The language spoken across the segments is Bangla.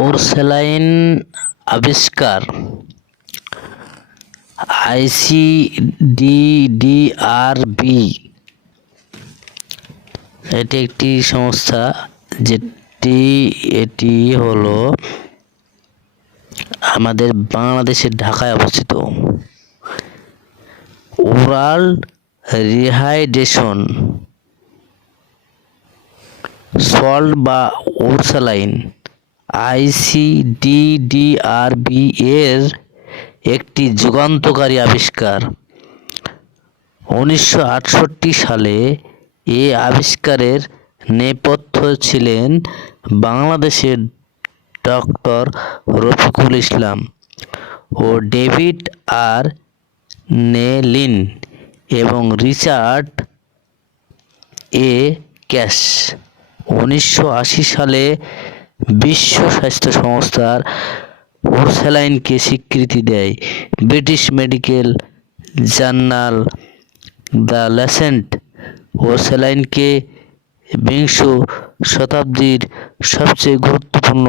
ওরস্যালাইন আবিষ্কার আইসিডিডিআরবি এটি একটি সংস্থা এটি হলো আমাদের বাংলাদেশের ঢাকায় অবস্থিত। ওরাল রিহাইড্রেশন সল্ট বা ওরস্যালাইন আইসিডিডিআরবি এর একটি যুগান্তকারী আবিষ্কার। 1968 সালে এ আবিষ্কারের নেপথ্যে ছিলেন বাংলাদেশের ডক্টর রফিকুল ইসলাম ও ডেভিড আর নেলিন এবং রিচার্ড এ ক্যাশ। 1980 সালে বিশ্ব স্বাস্থ্য সংস্থার ওরস্যালাইনকে স্বীকৃতি দেয়। British medical journal the Lancet ওরস্যালাইনকে বিংশ শতাব্দীর সবচেয়ে গুরুত্বপূর্ণ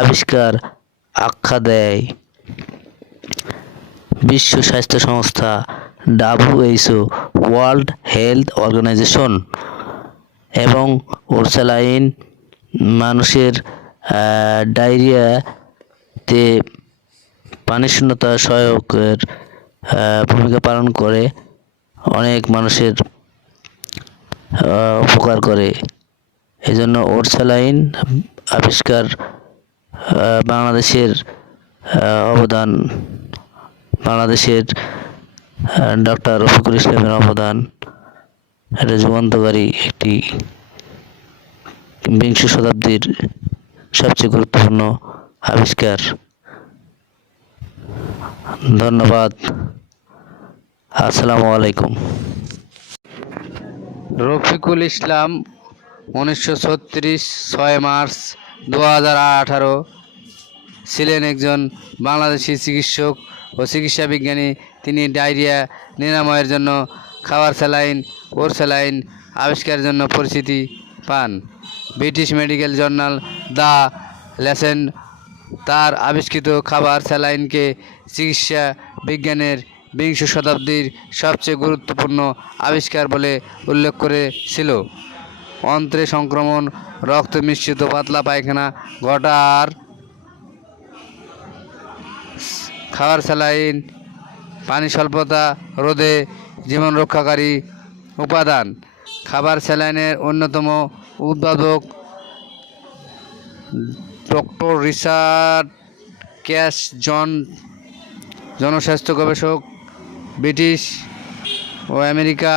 আবিষ্কার আখ্যা দেয়। বিশ্ব স্বাস্থ্য সংস্থা WHO ওয়ার্ল্ড হেলথ অর্গানাইজেশন এবং ওরস্যালাইন মানুষের ডায়রিয়াতে পানিশূন্যতা সহায়কের ভূমিকা পালন করে, অনেক মানুষের উপকার করে। এজন্য ওরস্যালাইন আবিষ্কার বাংলাদেশের অবদান, বাংলাদেশের ডক্টর রফিকুল ইসলামের অবদান, এটা যুগান্তকারী একটি বিংশ শতাব্দীর সবচেয়ে গুরুত্বপূর্ণ আবিষ্কার। ধন্যবাদ। আসসালামু আলাইকুম। রফিকুল ইসলাম 1936 6 মার্চ 2018 ছিলেন একজন বাংলাদেশি চিকিৎসক ও চিকিৎসা বিজ্ঞানী। তিনি ডায়রিয়া নিরাময়ের জন্য খাবার স্যালাইন ওরস্যালাইন আবিষ্কারের জন্য পরিচিতি পান। British medical journal the Lancet তার আবিষ্কৃত খাবার স্যালাইনকে চিকিৎসা বিজ্ঞানের বিংশ শতাব্দীর সবচেয়ে গুরুত্বপূর্ণ আবিষ্কার বলে উল্লেখ করেছিল। অন্ত্রে সংক্রমণ, রক্ত মিশ্রিত পাতলা পায়খানা ঘটার খাবার স্যালাইন পানি স্বল্পতা রোধে জীবন রক্ষাকারী উপাদান। খাবার স্যালাইনের অন্যতম উদ্ভাবক ডক্টর রিচার্ড ক্যাশ, জনস্বাস্থ্য গবেষক, ব্রিটিশ ও আমেরিকা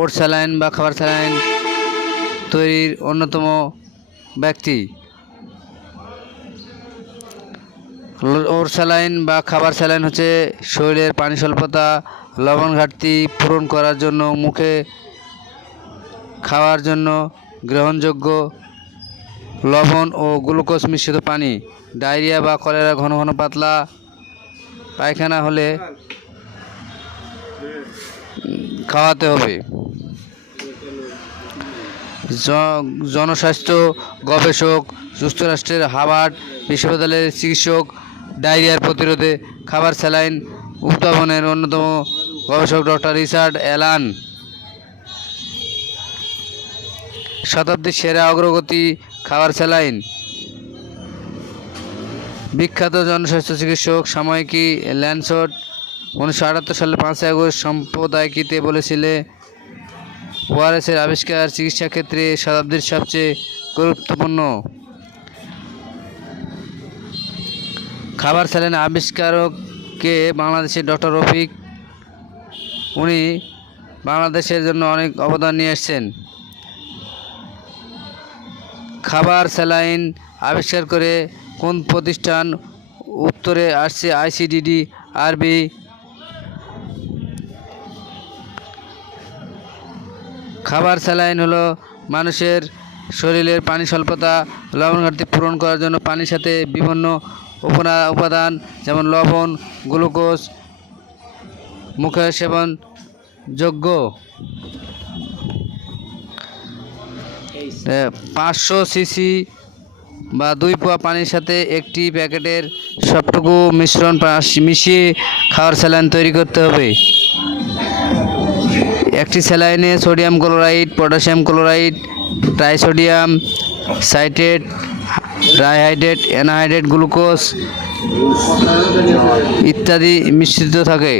ওরস্যালাইন বা খাবার স্যালাইন তৈরির অন্যতম ব্যক্তি। ওরস্যালাইন বা খাবার স্যালাইন হচ্ছে শরীরের পানি স্বল্পতা, লবণ ঘাটতি পূরণ করার জন্য মুখে খাওয়ার জন্য গ্রহণযোগ্য লবণ ও গ্লুকোজ মিশ্রিত পানি। ডায়রিয়া বা কলেরা, ঘন ঘন পাতলা পায়খানা হলে খাওয়াতে হবে। জনস্বাস্থ্য গবেষক, যুক্তরাষ্ট্রের হার্ভার্ড বিশ্ববিদ্যালয়ের চিকিৎসক, ডায়রিয়ার প্রতিরোধে খাবার স্যালাইন উদ্ভাবনের অন্যতম গবেষক ডক্টর রিচার্ড অ্যালান। শতাব্দীর সেরা অগ্রগতি খাবার স্যালাইন। বিখ্যাত জনস্বাস্থ্য চিকিৎসক সাময়িকী ল্যান্সেট 1978 সালে 5 আগস্ট সম্পাদকীয়তে বলেছিলে, ওআরএসের আবিষ্কার চিকিৎসা ক্ষেত্রে শতাব্দীর সবচেয়ে গুরুত্বপূর্ণ। খাবার স্যালাইন আবিষ্কারকে বাংলাদেশের ডক্টর রফিক, উনি বাংলাদেশের জন্য অনেক অবদান নিয়ে এসেছেন। খাবার স্যালাইন আবিষ্কার করে কোন প্রতিষ্ঠান? উত্তরে আসছে আইসিডিডিআরবি। খাবার স্যালাইন হলো মানুষের শরীরের পানি স্বল্পতা, লবণ ঘাটতি পূরণ করার জন্য পানির সাথে বিভিন্ন উপাদান যেমন লবণ, গ্লুকোজ মুখে সেবন যোগ্য। 500 সিসি বা 2 পোয়া পানির সাথে একটি প্যাকেটের সবটুকু মিশ্রণ মিশিয়ে খাওয়ার স্যালাইন তৈরি করতে হবে। একটি স্যালাইনে sodium chloride, potassium chloride, trisodium citrate, dihydrate, anhydrate, glucose ইত্যাদি মিশ্রিত থাকে।